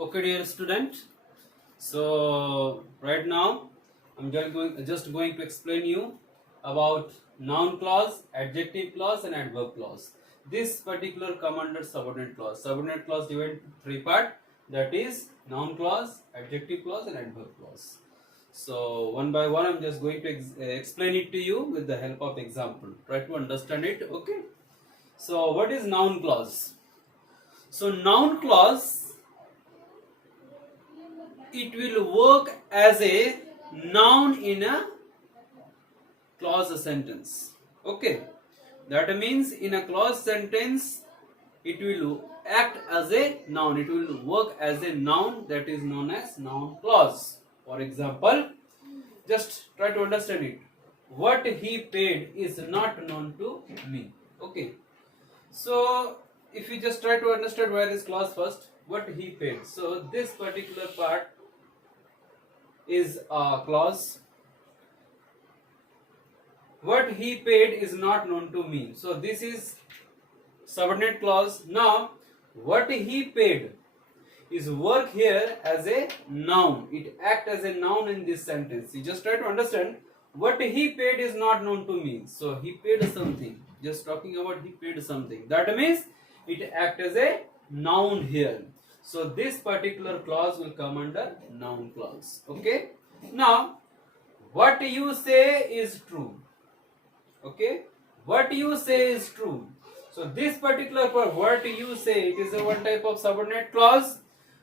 Okay, dear student. So right now I'm just going to explain you about noun clause, adjective clause, and adverb clause. This particular come under subordinate clause. Subordinate clause divided into three parts. That is noun clause, adjective clause, and adverb clause. So one by one, I'm just going to explain it to you with the help of example. Try to understand it. Okay. So what is noun clause? So noun clause, it will work as a noun in a clause sentence. Okay, that means in a clause sentence it will act as a noun, it will work as a noun, that is known as noun clause. For example, just try to understand it. What he paid is not known to me. Okay, so if you just try to understand where is clause first, what he paid. So this particular part is a clause. What he paid is not known to me. So this is subordinate clause. Now what he paid is work here as a noun. It act as a noun in this sentence. You just try to understand. What he paid is not known to me. So he paid something. Just talking about he paid something. That means it act as a noun here. So this particular clause will come under noun clause. Okay. Now what you say is true. Okay. What you say is true. So this particular part, what you say, it is a one type of subordinate clause.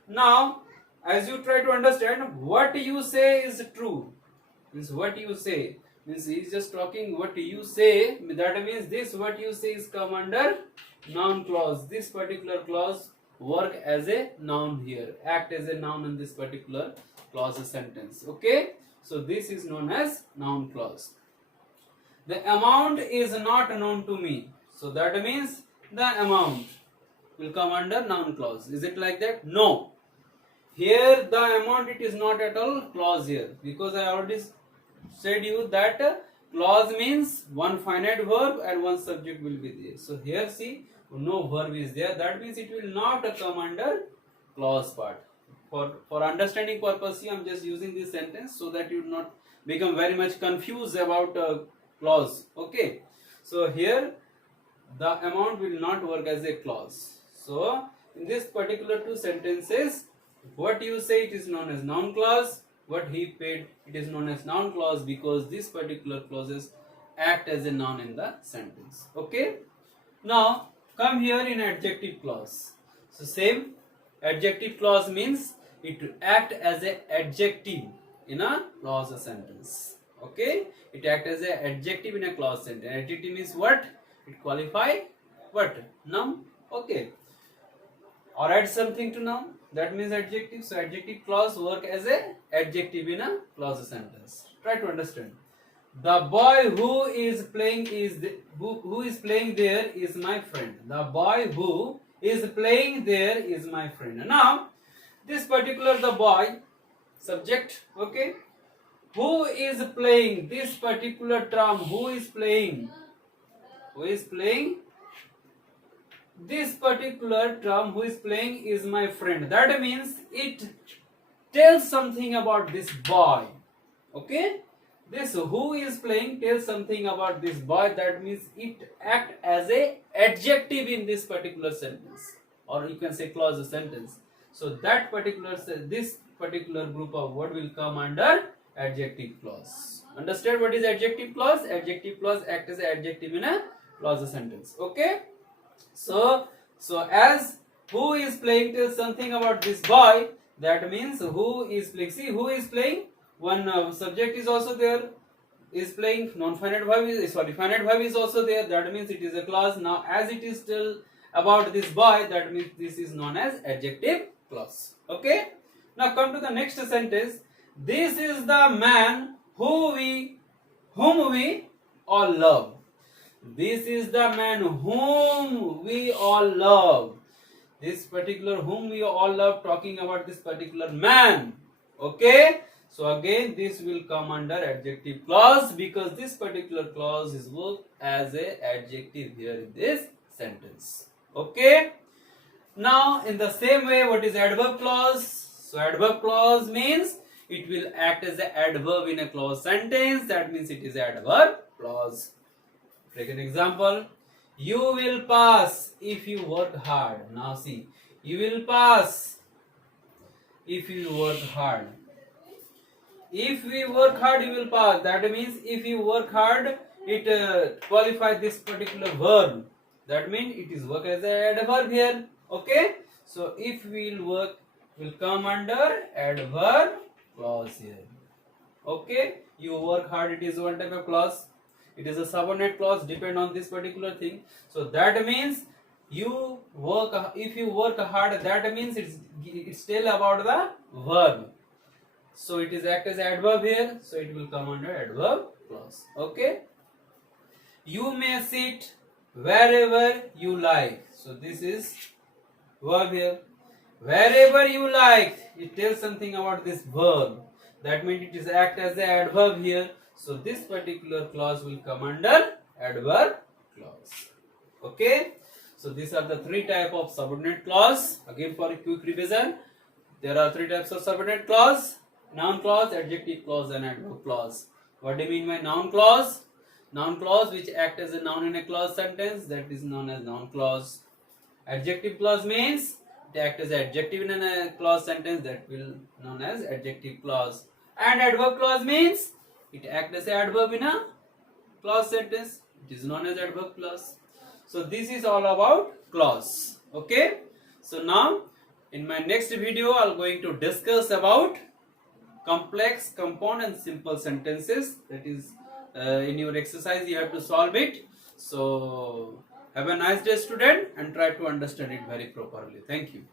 Now as you try to understand, what you say is true. Means what you say. Means he is just talking what you say. That means this what you say is come under noun clause. This particular clause work as a noun here, act as a noun in this particular clause sentence. Okay, so this is known as noun clause. The amount is not known to me, so that means the amount will come under noun clause. Is it like that? No, here the amount, it is not at all clause here, because I already said you that clause means one finite verb and one subject will be there. So here see, no verb is there, that means it will not come under clause part. For understanding purpose, I am just using this sentence so that you do not become very much confused about clause. Okay, so here the amount will not work as a clause. So in this particular two sentences, what you say, it is known as noun clause. What he paid, it is known as noun clause, because this particular clauses act as a noun in the sentence. Okay, now come here in adjective clause. So same, adjective clause means it act as a adjective in a clause sentence. Okay, it act as a adjective in a clause sentence. Adjective means what? It qualify what? Noun. Okay, or add something to noun, that means adjective. So adjective clause work as a adjective in a clause sentence. Try to understand. The boy who is playing who is playing there is my friend. The boy who is playing there is my friend. Now this particular the boy subject. Okay, who is playing, this particular term, who is playing, who is playing, this particular term, who is playing, is my friend. That means it tells something about this boy. Okay, this who is playing tells something about this boy. That means it act as a adjective in this particular sentence, or you can say clause sentence. So that particular, this particular group of word will come under adjective clause. Understand what is adjective clause? Adjective clause act as an adjective in a clause sentence. Okay, so as who is playing tells something about this boy, that means who is playing. See, who is playing, one subject is also there, is playing, non-finite verb is, finite verb is also there, that means it is a clause. Now as it is still about this boy, that means this is known as adjective clause. Okay, now come to the next sentence. This is the man whom we all love. This is the man whom we all love. This particular whom we all love, talking about this particular man. Okay, so again this will come under adjective clause, because this particular clause is worked as a adjective here in this sentence. Okay, Now in the same way, what is adverb clause? So adverb clause means it will act as an adverb in a clause sentence. That means it is adverb clause. Take an example. You will pass if you work hard. Now see, you will pass if you work hard. If we work hard, you will pass. That means if you work hard, it qualifies this particular verb. That means it is work as an adverb here. Okay. So if we will work, will come under adverb clause here. Okay. You work hard. It is one type of clause. It is a subordinate clause. Depend on this particular thing. So that means you work. If you work hard, that means it's tell about the verb. So it is act as adverb here, so it will come under adverb clause. Okay. You may sit wherever you like. So this is verb here. Wherever you like, it tells something about this verb. That means it is act as the adverb here. So this particular clause will come under adverb clause. Okay. So these are the three types of subordinate clause. Again for a quick revision, there are three types of subordinate clause. Noun clause, adjective clause and adverb clause. What do you mean by noun clause? Noun clause which act as a noun in a clause sentence, that is known as noun clause. Adjective clause means it acts as adjective in a clause sentence, that will known as adjective clause. And adverb clause means it acts as an adverb in a clause sentence, it is known as adverb clause. So this is all about clause. Okay. So now in my next video I am going to discuss about complex, compound and simple sentences. That is in your exercise you have to solve it. So have a nice day student and try to understand it very properly. Thank you.